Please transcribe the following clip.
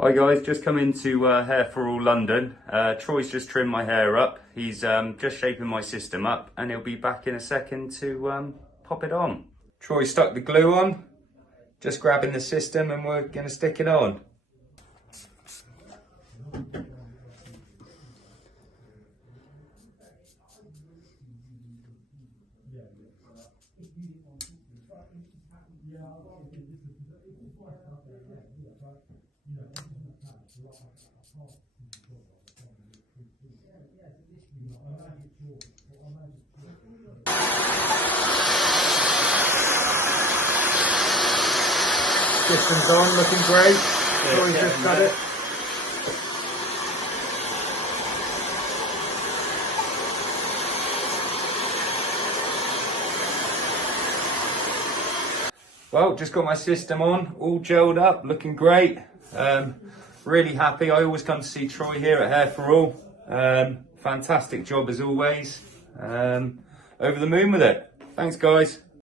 Hi guys, just come into Hair for All London. Troy's just trimmed my hair up. He's just shaping my system up and he'll be back in a second to pop it on. Troy stuck the glue on, just grabbing the system and we're going to stick it on. System's on, looking great. Troy's just got it. Well, just got my system on, all gelled up, looking great. Really happy. I always come to see Troy here at Hair for All. Fantastic job as always. Over the moon with it. Thanks guys.